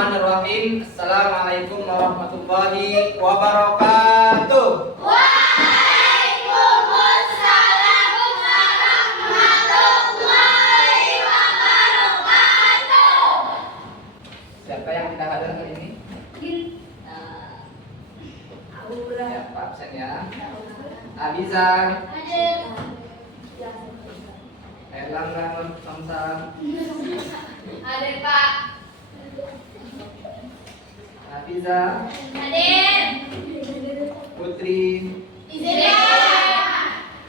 Bismillahirrahmanirrahim. Assalamualaikum warahmatullahi wabarakatuh. Waalaikumsalam warahmatullahi wabarakatuh. Siapa yang tidak hadir hari ini? Ya, Pak absen ya. Abizar, Erlangga, Samsam, Hadir Pak. Hafiza, Hadir. Putri, Izin.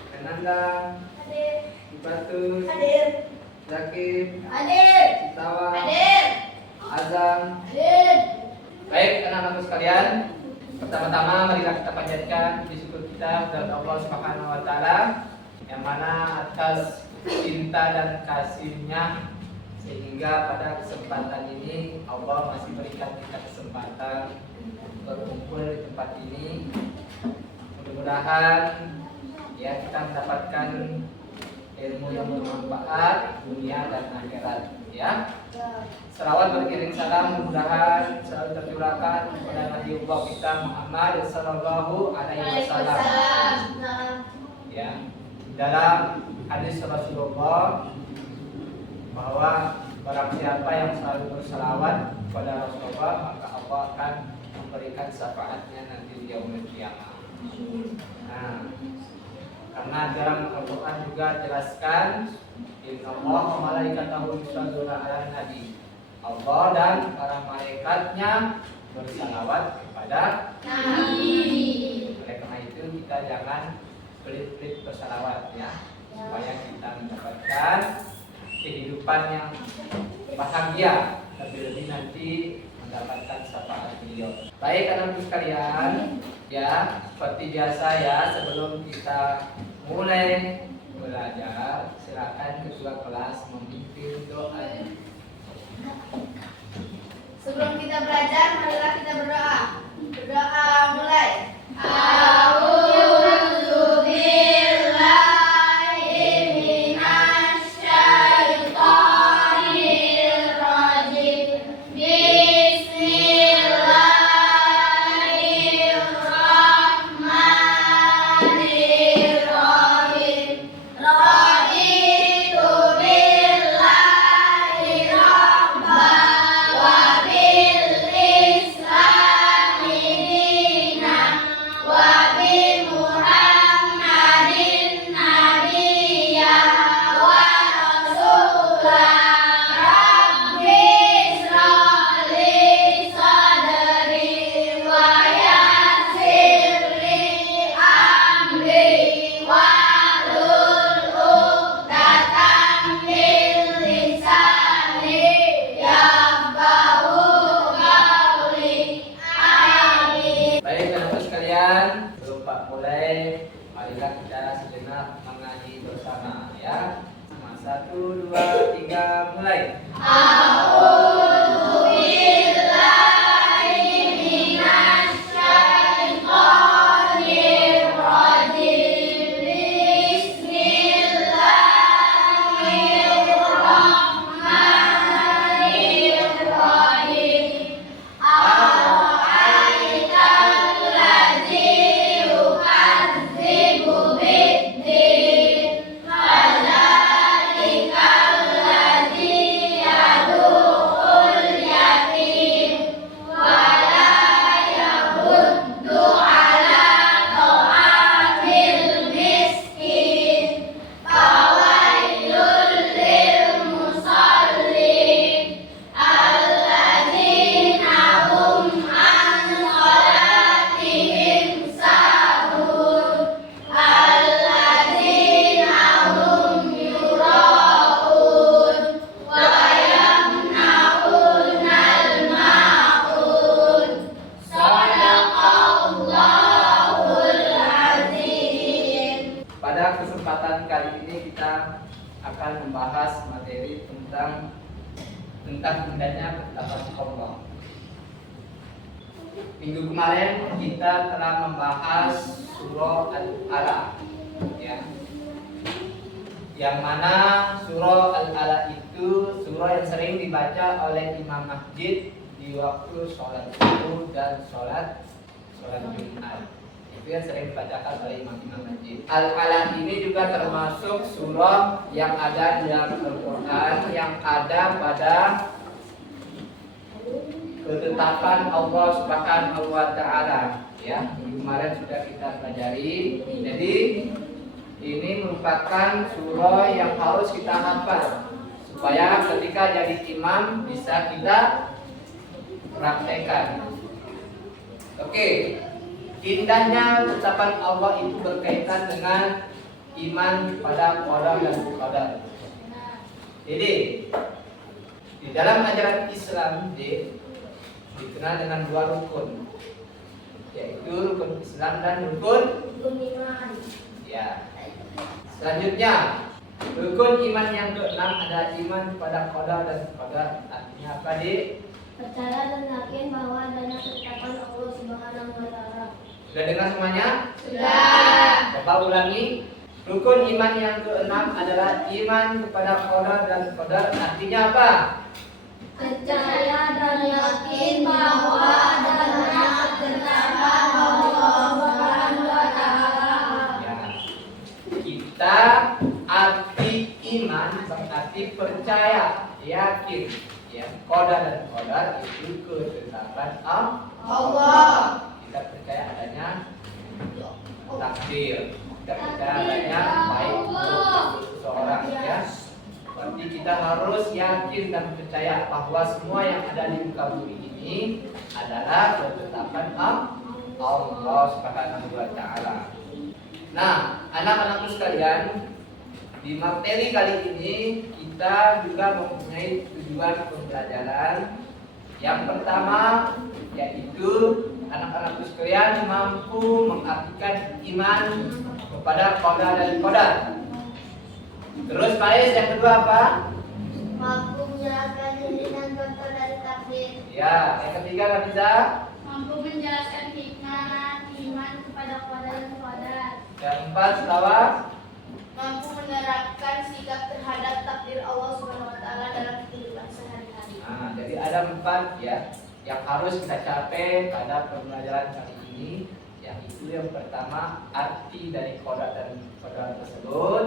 Renanda, Hadir. Ibatus, Hadir. Zakib, Hadir. Sitawa, Hadir. Azam. Hadir. Baik, anak-anak sekalian, pertama-tama marilah kita panjatkan puji syukur kita kepada Allah Subhanahu wa taala yang mana atas cinta dan kasih-Nya sehingga pada kesempatan ini Allah masih berikan kita kesempatan berkumpul di tempat ini. Mudah-mudahan ya kita mendapatkan ilmu yang bermanfaat dunia dan akhirat ya. Selawat berkirim salam mudah-mudahan selalu tercurahkan kepada Nabiullah kita Muhammad sallallahu alaihi wasallam. Ya. Dalam hadis Rasulullah bahwa barang siapa yang selalu berselawat kepada Rasulullah maka Allah akan memberikan syafaatnya nanti di yaumul qiyamah. Nah, karena dalam Al-Quran juga jelaskan Innallaha wa malaikatahu yusholluna 'alan nabi. Allah dan para malaikatnya bersalawat kepada Nabi. Oleh karena itu kita jangan pelit-pelit bersalawat ya, supaya kita mendapatkan kehidupan yang bahagia, lebih-lebih nanti mendapatkan syafaat beliau. Baik anak-anak sekalian, ya seperti biasa ya, sebelum kita mulai belajar, silakan ketua kelas memimpin doa. Sebelum kita belajar, marilah kita berdoa. Berdoa mulai. A'udzu billahi minasy syaithanir rajim. Bismillahirrahmanirrahim. Raditu billahi rabban wa bil islami dinan wa bi Muhammadin nabiyyan wa rasulan. Rabbi ishrah li sadri wa yassir li amri wahlul 'uqdatam min lisani yafqahu qawli. Amin. Baik anak-anak sekalian, sebelum Pak mulai, marilah kita sejenak mengaji bersama ya. 1, 2, 3, mulai. A'udzu billahi minasy syaithanir rajim. Bismillahirrahmanirrahim. Ara'aital ladzi yukadzibu bid-din. Fadzalikal ladzi yad'ul yatim wa la yahuddu 'ala ta'amil miskin. Fawailul lil musallin alladzina hum an salatihim sahun alladzina hum yura'un wa yamna'unal ma'un. Shadaqallahul azim. Pada kesempatan kali ini kita akan membahas materi tentang indahnya ketetapan Allah. Minggu kemarin kita telah membahas surah Al-Alaq ya. Yang mana surah Al-Alaq itu surah yang sering dibaca oleh imam masjid di waktu sholat subuh dan sholat Jumat. Itu yang sering dibacakan oleh imam-imam masjid. Al-Alaq ini juga termasuk surah yang ada di dalam Al-Quran yang ada pada ketetapan Allah Subhanahu wa Ta'ala. Ya, kemarin sudah kita pelajari. Jadi ini merupakan surah yang harus kita hafal supaya ketika jadi imam bisa kita praktekkan. Oke, indahnya ucapan Allah itu berkaitan dengan iman pada qada dan qadar. Jadi di dalam ajaran Islam dikenal dengan dua rukun, yaitu rukun Islam dan rukun iman. ya. Selanjutnya, rukun iman yang keenam adalah iman pada qada dan qadar. Artinya apa, Dik? Percaya dan yakin bahwa adanya ketetapan Allah Subhanahu wa Ta'ala. Sudah dengar semuanya? Sudah. Bapak ulangi. Rukun iman yang keenam adalah iman kepada qada dan qadar. Artinya apa? Percaya dan yakin bahwa adanya ketetapan Allah Subhanahu wa Ta'ala. Ya. Kita arti iman berarti percaya, yakin. Ya, qada dan qadar itu ketetapan Allah. Kita percaya adanya takdir. Kita percaya adanya baik buruk seseorang, ya. Berarti kita harus yakin dan percaya bahwa semua yang ada di muka bumi ini adalah ketetapan Allah Subhanahu wa Ta'ala. Nah, anak-anakku sekalian, di materi kali ini kita juga mempunyai tujuan pembelajaran. Yang pertama yaitu anak-anakku sekalian mampu mengartikan iman kepada qada dan qadar. Terus Faiz, yang kedua apa? Mampu menjelaskan diri dan contoh dari takdir. Ya, yang ketiga Nafisa. Mampu menjelaskan hikmah iman kepada qada dan qadar. Yang keempat Selawa. Mampu menerapkan sikap terhadap takdir Allah Subhanahu wa Ta'ala dalam kehidupan sehari-hari. Nah, jadi ada 4 ya yang harus kita capai pada pembelajaran kali ini. Yaitu yang pertama arti dari qada dan qadar tersebut.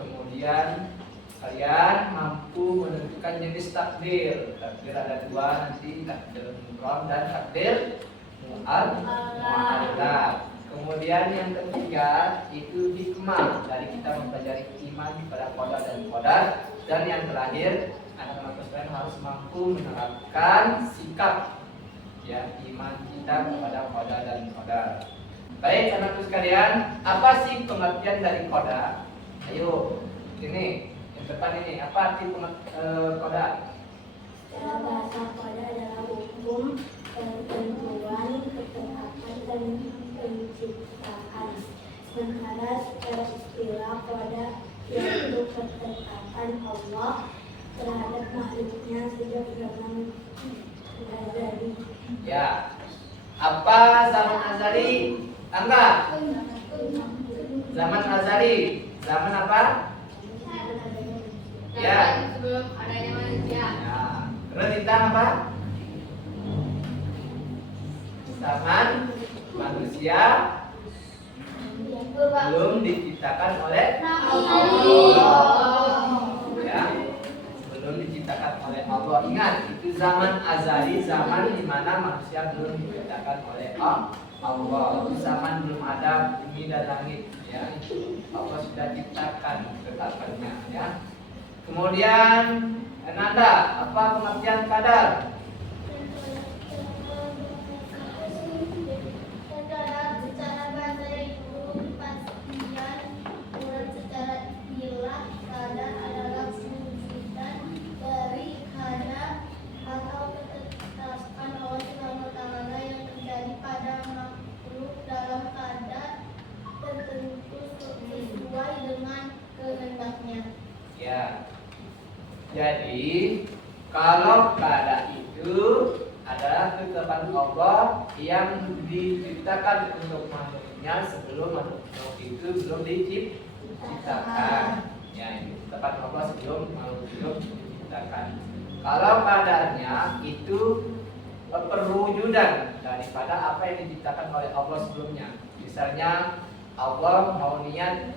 Kemudian kalian mampu menentukan jenis takdir. Takdir ada 2 nanti, takdir mubram dan takdir mu'allaq. Kemudian yang ketiga itu hikmah dari kita mempelajari iman pada qada dan qadar. Dan yang terakhir, anak-anak sekalian harus mampu menerapkan sikap ya iman kita kepada qada dan qadar. Baik anak-anak sekalian, apa sih pengertian dari qada? Ayo, ini yang depan ini, apa arti qada? Dalam bahasa qada adalah hukum, ketentuan, ketetapan dan penciptaan. Sementara secara istilah qada yaitu ketetapan Allah terhadap makhluknya sejak zaman azali. Ya. Apa zaman azali? Angga. Zaman azali. Zaman apa? Ya. Sebelum adanya manusia. Ya. Terus Intan apa? Zaman manusia belum diciptakan oleh Allah. Ya. Belum diciptakan oleh Allah. Ingat, itu zaman azali, zaman di mana manusia belum diciptakan oleh Allah. Itu zaman belum ada bumi dan langit, ya. Allah sudah ciptakan ketetapannya, ya. Kemudian Nanda, apa pengertian qadar? Secara bahasa itu kepastian, dan secara istilah qadar adalah wujudkan dari qadar atau ketetapan Allah Subhanahu wa Ta'ala yang terjadi pada makhluk dalam qadar tertentu sesuai dengan kehendaknya. Ya. Jadi kalau qadar itu adalah ketetapan Allah yang diciptakan untuk makhluknya sebelum makhluk itu belum diciptakan. Ya, ini ketetapan Allah sebelum makhluk itu diciptakan. Kalau qadarnya itu perwujudan daripada apa yang diciptakan oleh Allah sebelumnya. Misalnya Allah mau niat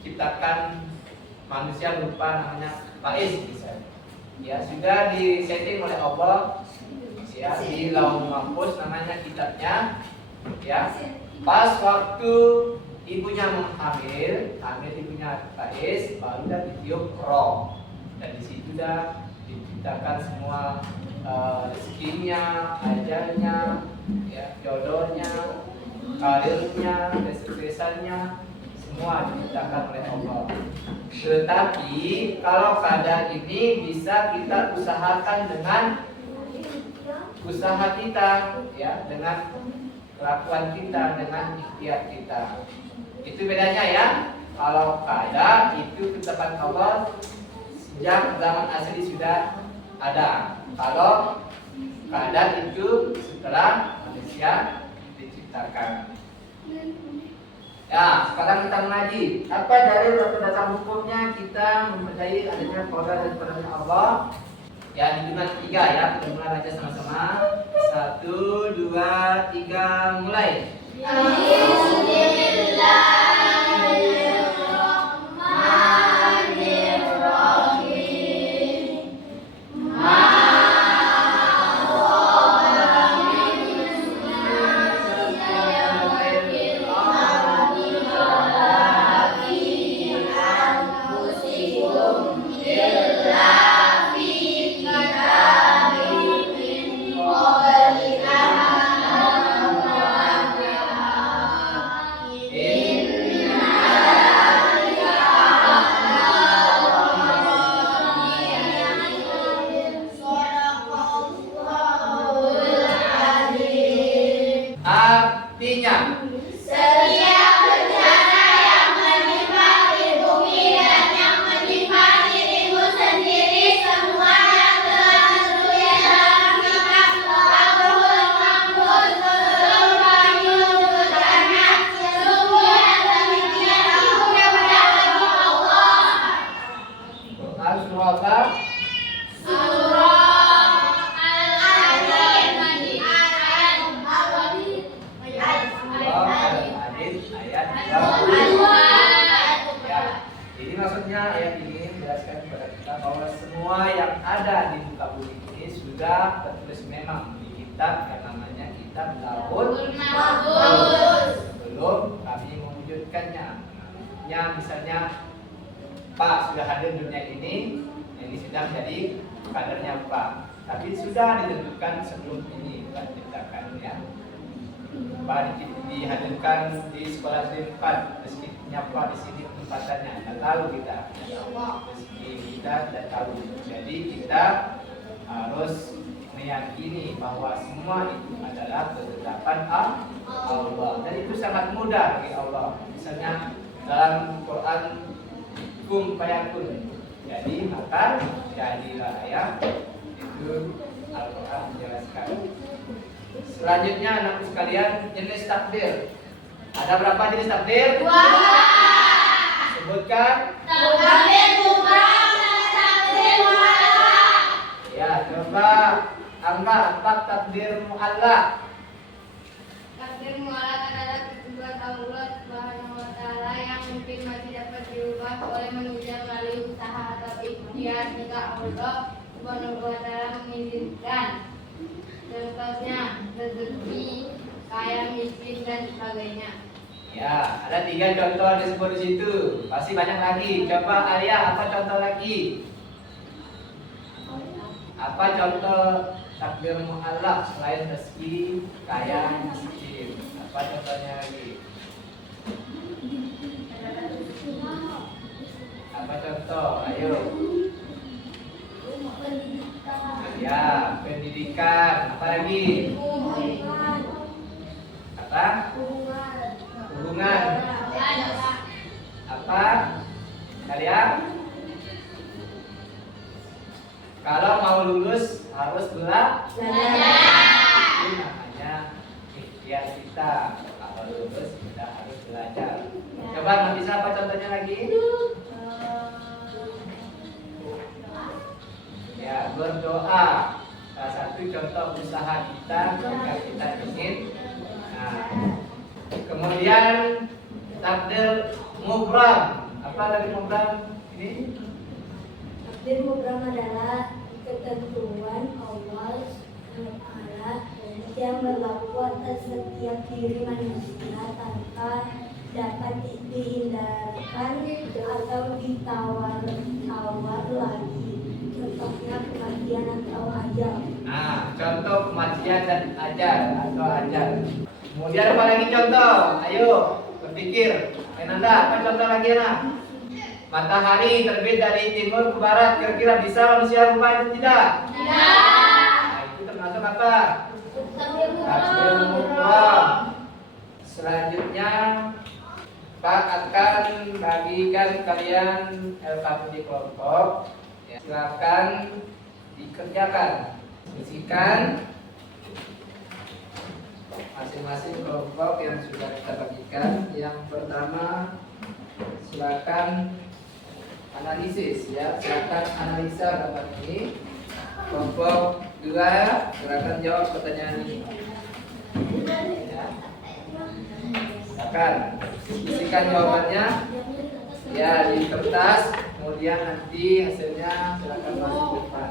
ciptakan manusia berupa namanya Faiz misalnya. Ya sudah disetting oleh Allah ya di Lauhul Mahfuz namanya kitabnya ya. Pas waktu ibunya hamil ibunya Faiz baru dah ditiup roh dan di situ dah diciptakan semua rezekinya, ajalnya, ya, jodohnya, karirnya, kesuksesannya, semua diciptakan oleh Allah. Tetapi kalau keadaan ini bisa kita usahakan dengan usaha kita, ya, dengan kelakuan kita, dengan ikhtiar kita. Itu bedanya ya. Kalau kada itu ketetapan Allah sejak zaman asli sudah ada. Kalau keadaan itu setelah manusia diciptakan. Ya, sekarang kita mengaji. Apa dalil atau dasar hukumnya kita mempercayai adanya qada dan qadar Allah? Ya, hitungan 3 ya. Kita mulai aja sama-sama. 1, 2, 3, mulai. Artinya Setiap bencana yang menimpa di bumi dan yang menimpa dirimu sendiri, semua yang telah tertulis dalam kitab Lauhul Mahfuz sebelum kami menunjukkannya. Sungguh yang demikian itu kepada Allah. Quran surah apa? Jadi maksudnya ayat ini menjelaskan kepada kita bahwa semua yang ada di muka bumi ini sudah tertulis memang di kitab yang namanya kitab Lauhul Mahfuz. Belum kami mewujudkannya. Ya, misalnya Pak sudah hadir dunia ini sudah jadi kadernya Pak. Tapi sudah ditentukan sebelum ini Pak diciptakan ya. Pak dihadirkan di sekolah SD 4, rezekinya Pak di sini tempatannya. Tidak tahu kita. Rezeki kita tidak tahu. Jadi kita harus meyakini bahwa semua itu adalah ketetapan Allah. Dan itu sangat mudah bagi Allah. Misalnya dalam Quran kum fayakun. Jadi maka jadilah ya. Itu Al-Quran menjelaskan. Selanjutnya anakku sekalian, jenis takdir. Ada berapa jenis takdir? 2. Sebutkan. Takdir kubra dan takdir mu'allaq. Ya, coba Angga, apa takdir mu'allaq? Takdir mu'allaq adalah ketentuan Allah Subhanahu wa taala yang mungkin masih dapat diubah oleh manusia melalui usaha atau ikhtiar jika Allah Subhanahu wa taala mengizinkan. Contohnya rezeki, kaya, miskin dan sebagainya. Ya, ada 3 contoh disebut di situ. Pasti banyak lagi. Coba Arya, apa contoh lagi? Apa contoh takdir mu'allaq selain rezeki, kaya, miskin? Apa contohnya lagi? Apa contoh? Ayo. Ya, pendidikan. Apa lagi? Apa? Hubungan. Apa? Kalian? Kalau mau lulus harus belajar. Itu namanya ikhtiar kita. Kalau lulus kita harus belajar. Coba bisa apa contohnya lagi? Ya, berdoa. Salah satu itu contoh usaha kita jika kita ingin. Nah, kemudian takdir mubram. Apa dari mubram ini? Takdir mubram adalah ketentuan Allah SWT yang berlaku atas setiap diri manusia tanpa dapat dihindarkan atau ditawar-tawar lagi. Contohnya kematian atau ajal. Nah, contoh kematian dan ajal atau ajal. Kemudian apa lagi contoh? Ayo berpikir. Nanda, apa contoh lagi nak? Matahari terbit dari timur ke barat, kira-kira bisa manusia rubah itu tidak? Nah, itu termasuk apa? Takdir mubram. Selanjutnya Pak akan bagikan kalian LKP di kelompok. Ya, silakan dikerjakan. Isikan masing-masing kelompok yang sudah kita bagikan. Yang pertama, silakan analisis ya, silakan analisa gambar ini. Kelompok 2, silakan jawab pertanyaan ini. Ya. Silakan diskusikan jawabannya ya di kertas, kemudian nanti hasilnya silakan masuk ke depan.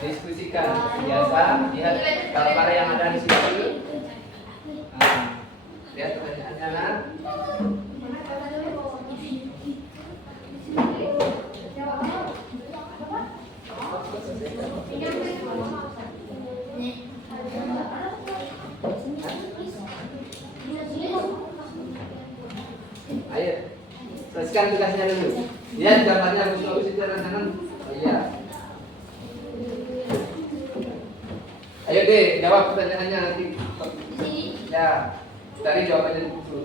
Diskusikan biasa, lihat gambar yang ada di situ. Nah, lihat pertanyaannya nah. Ayo, selesaikan tugasnya dulu. Lihat gambarnya bagus-bagus itu jangan. Oh iya. Ayo deh, jawab pertanyaannya nanti. Ya, cari jawabannya di buku.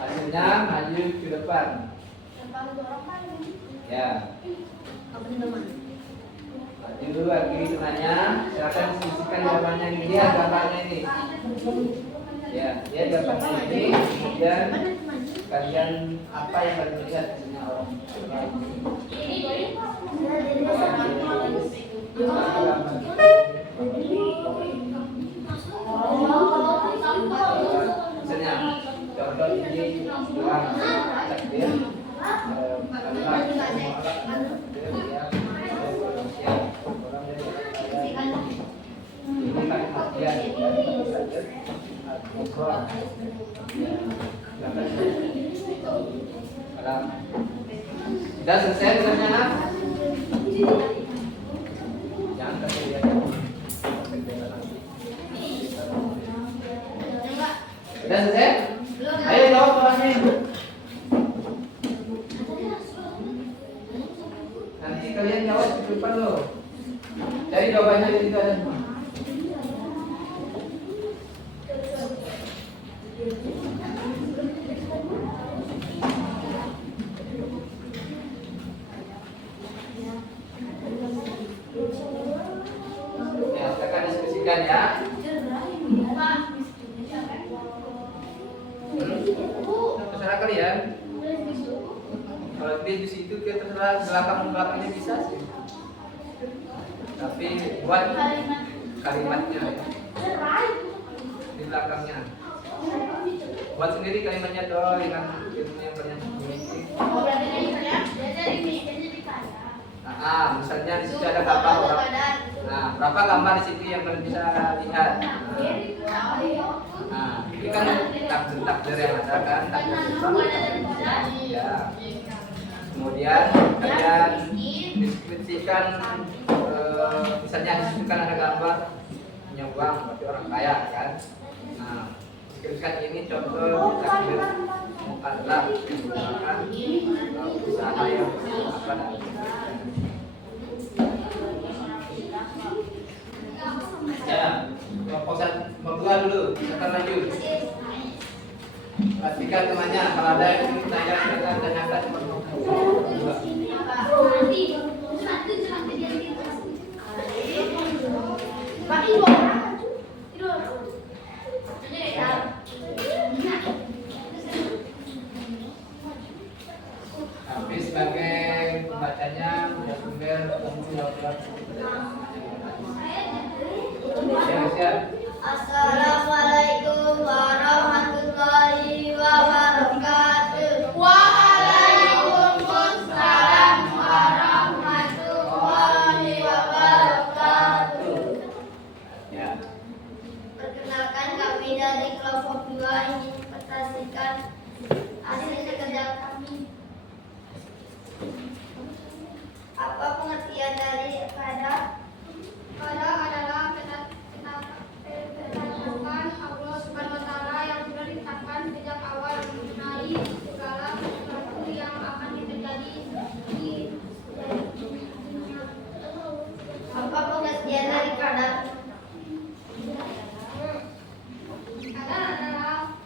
Hasilnya maju ke depan. Ya. Maju dulu lagi tanya. Silakan diskusikan jawabannya ini. Lihat gambarnya ini. Ya, lihat gambarnya ini. Kemudian kalian apa yang kalian lihat di sini orang? Misalnya contoh ini bilang takdir sudah selesai tugasnya nak? Jangan kasih dia. Sudah selesai? Ayo jawab soalnya. Nanti kalian jawab di depan loh. Cari jawabannya di situ ada semua. Ya, silakan diskusikan ya. Terserah kalian. Kalau di situ kita terserah belakangnya bisa sih. Tapi buat kalimatnya di belakangnya. Buat sendiri kalimatnya doang dengan ilmu yang banyak dimiliki. Misalnya di situ ada gambar orang. Nah, berapa gambar di situ yang kalian bisa lihat? Nah, ini kan takdir yang ada kan, takdir ya. Kemudian kalian diskusikan, misalnya di situ kan ada gambar punya uang, berarti orang kaya kan. Nah, diskusikan ini contoh takdir mukallaf menggunakan usaha yang apa ya, kelompok berdua dulu, kita maju. Pastikan temannya, kalau ada yang tanya silakan tanyakan berdua. Tapi sebagai pembacanya udah sumber kamu jawab. Siap. Assalamualaikum warahmatullahi wabarakatuh. Waalaikumsalam warahmatullahi wabarakatuh. Ya. Perkenalkan, kami dari kelompok 2 ingin mempresentasikan hasil kerja kami. Apa pengertian dari kada? Kada adalah ketetapan Allah Subhanahu wa Ta'ala yang sudah ditetapkan sejak awal mengenai segala sesuatu yang akan terjadi di dunia. Apa pengertian dari kada? Kada adalah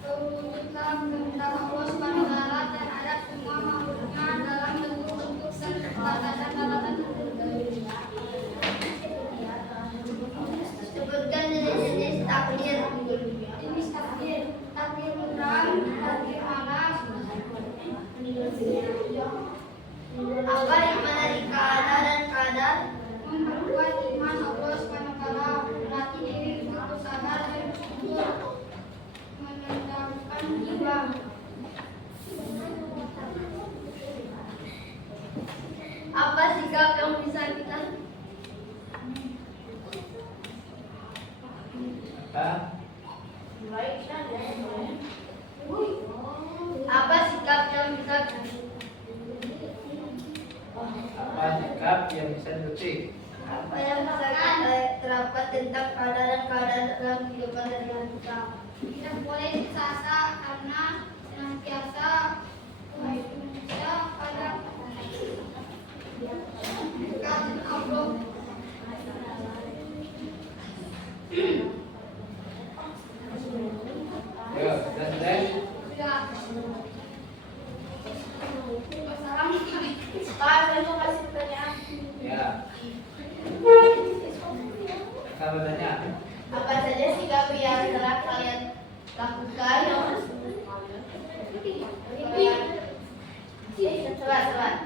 mewujudkan kehendak Allah Subhanahu wa Ta'ala dan ada semua makhluknya dalam bentuk-bentuk serta tanda-tanda tertentu. Sebutkan jenis-jenis takdir. Jenis takdir: takdir mudah, takdir malas. Apa hikmah dari kada dan kadar? Memperkuat iman Allah Subhanahu wa Ta'ala, melatih diri untuk sabar dan bersyukur, menendangkan jiwa. Apa sikap yang bisa kita Apa sikap yang bisa dipetik? Apa yang bisa kita terapkan tentang kada dan kadar dalam kehidupan sehari-hari kita? Tidak boleh disasa karena senantiasa Indonesia pada dekat Allah. Ayo, sudah. Sudah. Pak, saya mau kasih pertanyaan. Ya. Kalau tanya, Apa saja sikap yang telah kalian lakukan Sebat.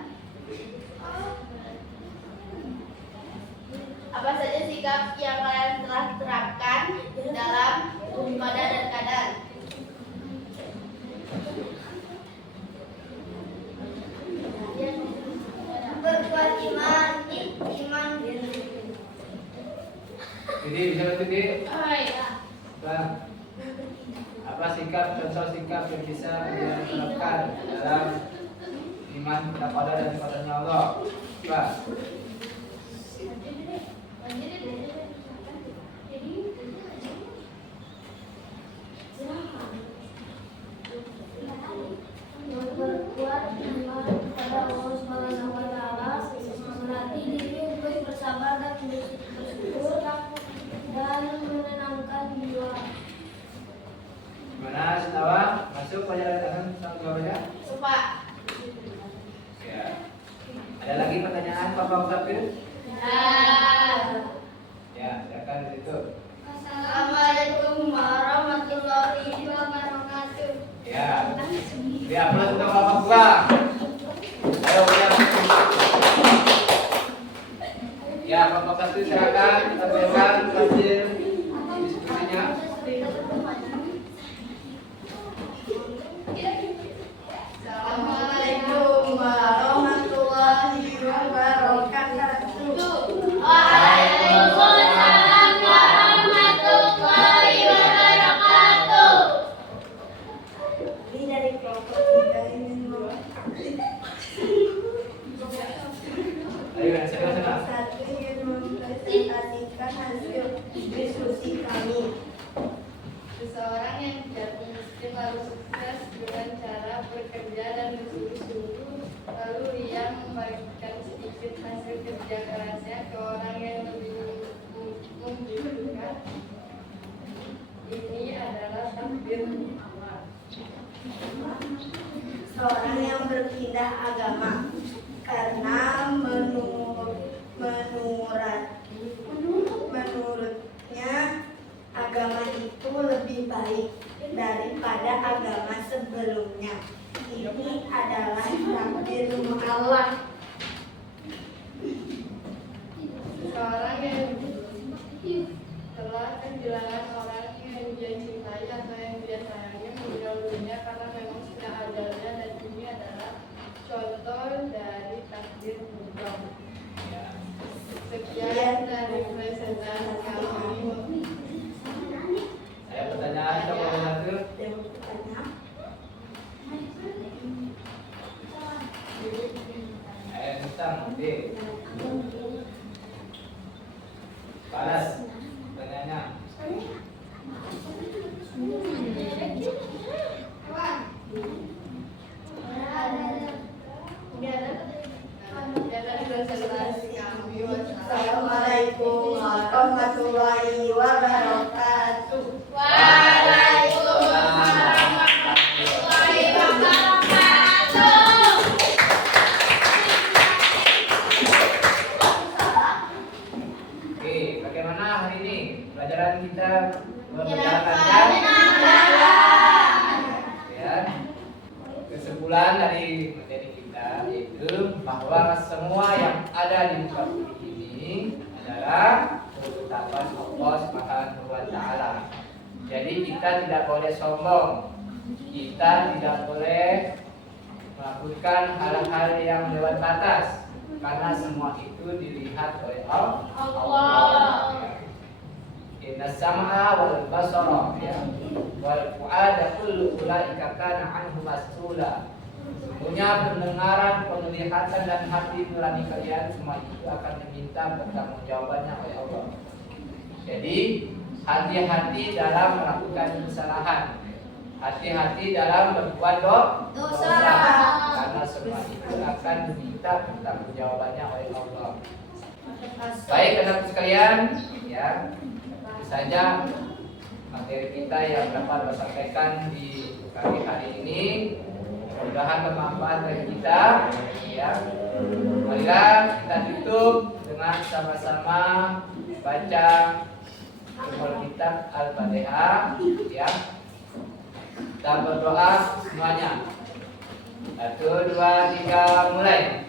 Apa saja sikap yang kalian telah terapkan dalam ibadah dan kadar? Berbuat iman. jadi bisa berarti Ya. Bang, apa contoh sikap yang bisa diterapkan dalam iman kepada dan kepadanya Allah? Bang. Berbuat iman kepada Allah Subhanahu wa Ta'ala, melatih diri untuk bersabar dan bersyukur dan menenangkan jiwa. Gimana, Setawa? Masuk pelajaran sama jawabannya? Sumpah. Ya. Ada lagi pertanyaan Bapak Musafir? Ya, silakan di situ. Assalamualaikum warahmatullahi wabarakatuh. Ya. Diupload untuk Bapak gua. Ayo punya. Ya, Bapak Musafir silakan kita berikan hasil diskusinya. Assalamualaikum warahmatullahi wabarakatuh. Waalaikumsalam warahmatullahi wabarakatuh. Ini dari kelompok 3 ingin Ayo, silakan. satu ingin mempresentasikan hasil diskusi kami. Seseorang yang tidak miskin lalu sukses dengan cara bekerja dan bersungguh-sungguh, lalu ia membagikan sedikit hasil kerja kerasnya ke orang yang lebih membutuhkan. Ini adalah takdir. Seorang yang berpindah agama karena menurutnya agama itu lebih baik daripada agama sebelumnya. Ini adalah takdir Allah. Seseorang yang telah kehilangan orang yang dia cintai atau yang dia sayangi meninggal dunia karena memang sudah ajalnya, dan ini adalah contoh dari takdir Allah. Sekian dari presentasi kami. Saya pertanyaan coba mengatur. Yang bertanya, Tentang D. Panas. Pertanyaannya. Assalamualaikum warahmatullahi wabarakatuh. Oke, bagaimana hari ini pelajaran kita berjalan lancar? Ya. Kesimpulan dari materi kita yaitu bahwa semua yang ada di muka bumi ini adalah ketetapan Allah Subhanahu wa taala. Jadi kita tidak boleh sombong. Kita tidak boleh melakukan hal-hal yang lewat batas, karena semua itu dilihat oleh Allah. Inna sam'a wal basara wal fu'ada kullu ulaika kana anhu mas'ula. Sesungguhnya pendengaran, penglihatan dan hati nurani kalian semua itu akan diminta pertanggungjawabannya oleh Allah. Jadi hati-hati dalam melakukan kesalahan. Hati-hati dalam berbuat dosa, karena semua itu akan diminta pertanggungjawabannya oleh Allah. Baik anak sekalian, ya, itu saja materi kita yang dapat disampaikan di pagi hari ini. Mudah-mudahan bermanfaat bagi kita, ya. Marilah kita tutup dengan sama-sama baca kitab Al-Fatihah, ya. Kita berdoa semuanya. 1, 2, 3, mulai.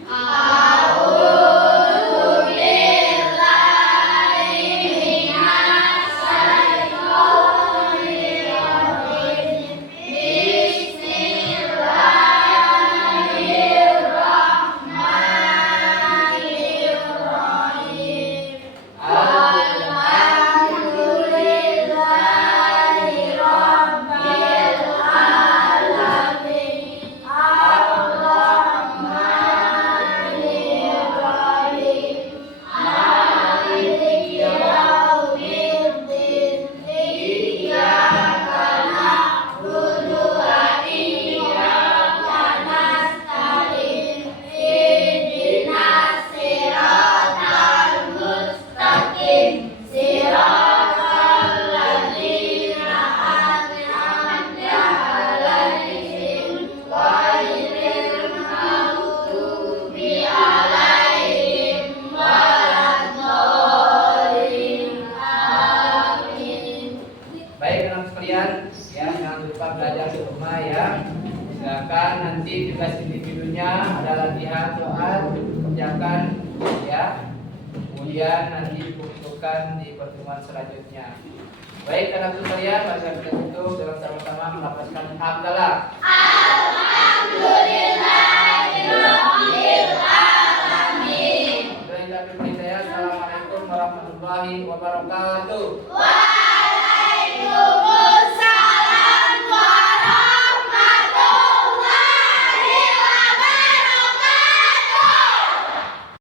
Silakan nanti tugas individunya ada latihan doa kerjakan, ya. Kemudian nanti dibutuhkan di pertemuan selanjutnya. Baik anak sekalian, mari kita tutup dengan sama-sama melafazkan hamdalah. Alhamdulillahirabbil alamin. Assalamualaikum warahmatullahi wabarakatuh. Waalaikumsalam.